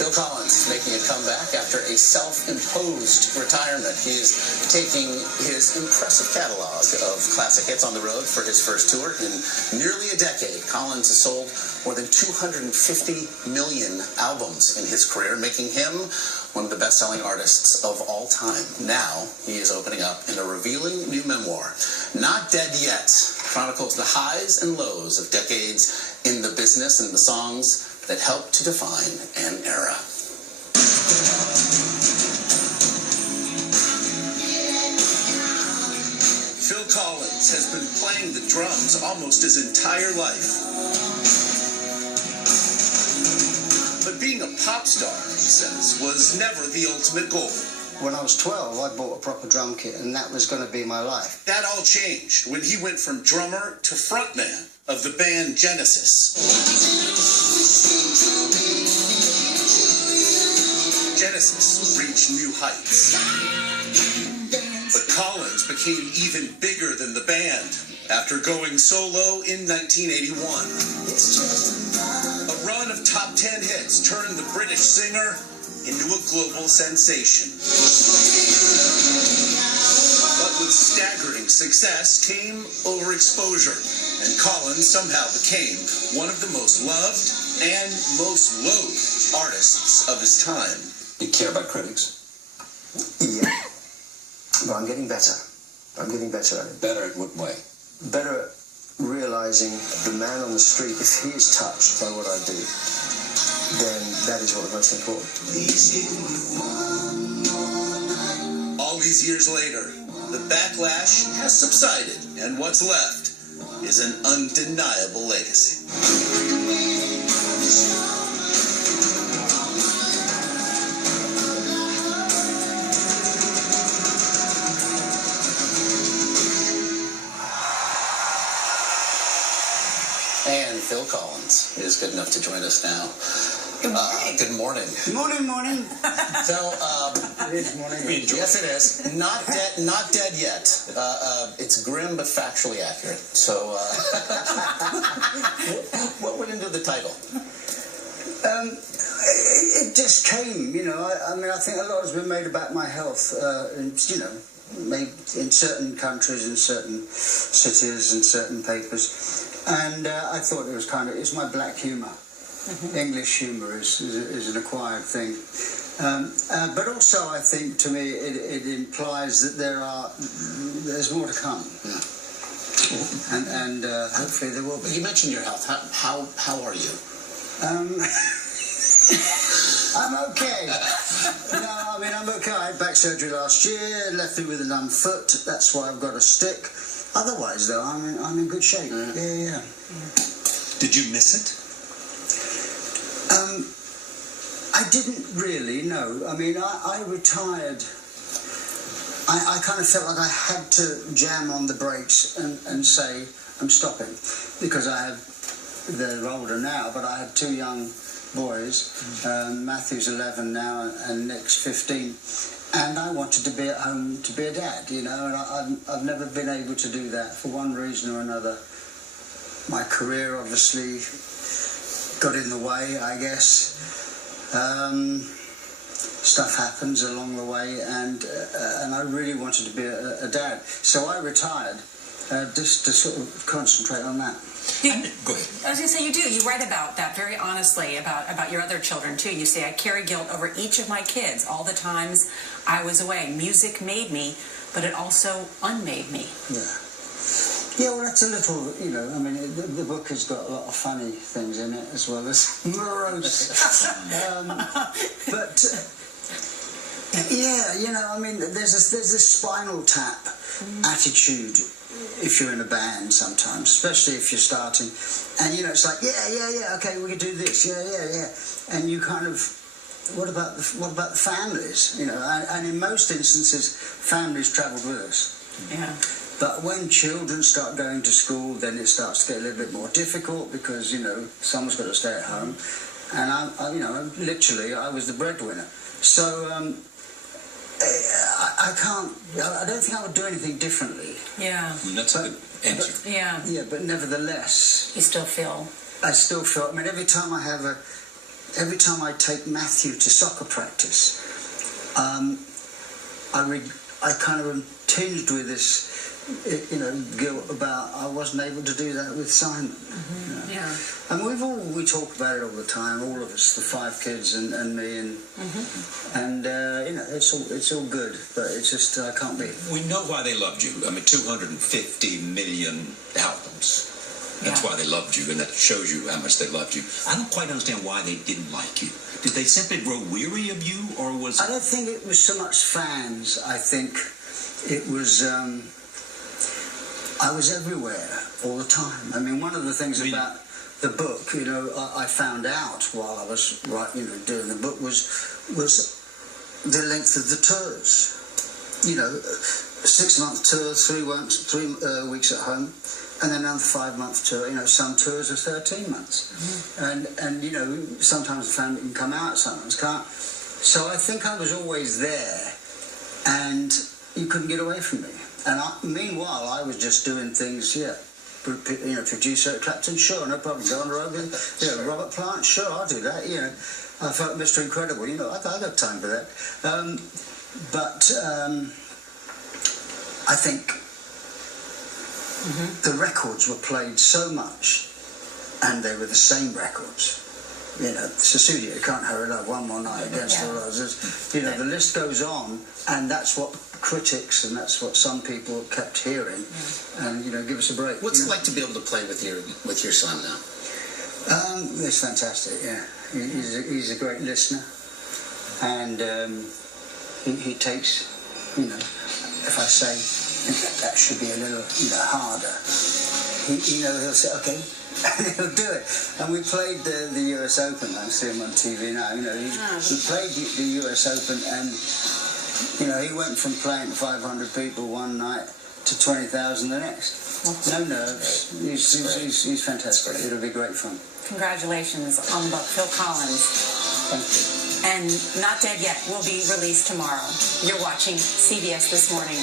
Phil Collins making a comeback after a self-imposed retirement. He is taking his impressive catalog of classic hits on the road for his first tour in nearly a decade. Collins has sold more than 250 million albums in his career, making him one of the best-selling artists of all time. Now, he is opening up in a revealing new memoir, Not Dead Yet, chronicles the highs and lows of decades in the business and the songs that helped to define an era. Phil Collins has been playing the drums almost his entire life. But being a pop star, he says, was never the ultimate goal. When I was 12, I bought a proper drum kit, and that was going to be my life. That all changed when he went from drummer to frontman of the band Genesis. Genesis reached new heights. But Collins became even bigger than the band after going solo in 1981. A run of top 10 hits turned the British singer into a global sensation. But with staggering success came overexposure, and Collins somehow became one of the most loved and most loathed artists of his time. You care about critics? Yeah. But I'm getting better. I'm getting better at it. Better in what way? Better at realizing the man on the street, if he is touched by what I do, then that is what's most important. All these years later, the backlash has subsided, and what's left is an undeniable legacy. And Phil Collins is good enough to join us now. Good morning. Good morning. Morning. So, It is morning. yes, it is. Not dead yet. It's grim but factually accurate. So, what went into the title? It just came, you know. I mean, I think a lot has been made about my health, made in certain countries, in certain cities, and certain papers. And I thought it was it's my black humour. Mm-hmm. English humour is an acquired thing. But also, I think, to me, it implies that there's more to come. Yeah. And hopefully there will be. You mentioned your health. How are you? I'm okay. I'm okay. I had back surgery last year, left me with a numb foot. That's why I've got a stick. Otherwise, though, I'm in good shape. Yeah. Did you miss it? I didn't really, no. I mean, I retired. I kind of felt like I had to jam on the brakes and say, I'm stopping. Because they're older now, but I have two young boys. Matthew's 11 now and Nick's 15. And I wanted to be at home to be a dad, you know, and I've never been able to do that for one reason or another. My career obviously got in the way, I guess. Stuff happens along the way, and I really wanted to be a dad. So I retired just to sort of concentrate on that. Go ahead. I was going to say, you do. You write about that very honestly, about your other children, too. You say, I carry guilt over each of my kids, all the times I was away. Music made me, but it also unmade me. Yeah. Yeah, well, that's a little, you know, I mean, the book has got a lot of funny things in it, as well as morose. Yeah, you know, I mean, there's this spinal tap attitude if you're in a band sometimes, especially if you're starting, and you know, it's like, yeah, okay, we can do this, yeah, and you kind of, what about the families, you know, and in most instances, families travelled with us. Yeah. But when children start going to school, then it starts to get a little bit more difficult because, you know, someone's got to stay at home, and I was the breadwinner, so. I don't think I would do anything differently. Yeah. That's a good answer. Yeah. Yeah, but nevertheless... You still feel... I still feel... I mean, every time I have every time I take Matthew to soccer practice, I kind of am tinged with this, guilt about I wasn't able to do that with Simon. Yeah. And we talk about it all the time, all of us, the 5 kids and me, and it's all good, but it's just I can't be. We know why they loved you. I mean, 250 million albums. That's why they loved you, and that shows you how much they loved you. I don't quite understand why they didn't like you. Did they simply grow weary of you, or was I don't think it was so much fans. I think it was I was everywhere all the time. I mean, one of the things about the book, I found out while I was doing the book was the length of the tours. 6-month tour, 3 weeks at home, and then another 5-month tour. Some tours are 13 months, and sometimes the family can come out, sometimes can't. So I think I was always there, and you couldn't get away from me. And meanwhile, I was just doing things. Producer at Clapton, sure, no problem. Go on the road with, Robert Plant, sure, I'll do that. I felt Mr. Incredible. I got time for that. But I think the records were played so much, and they were the same records. Sussudio, Can't Hurry Love, One More Night, Against All Odds. The list goes on, and that's what critics and that's what some people kept hearing. And give us a break. What's it like to be able to play with your son now? It's fantastic. Yeah, he's a great listener, and he takes. If I say that should be a little harder, he'll say okay. And he'll do it. And we played the US Open. I see him on TV now. We played the US Open, and he went from playing to 500 people one night to 20,000 the next. No nerves. He's fantastic. It'll be great fun. Congratulations on the book, Phil Collins. Thank you. And Not Dead Yet will be released tomorrow. You're watching CBS This Morning.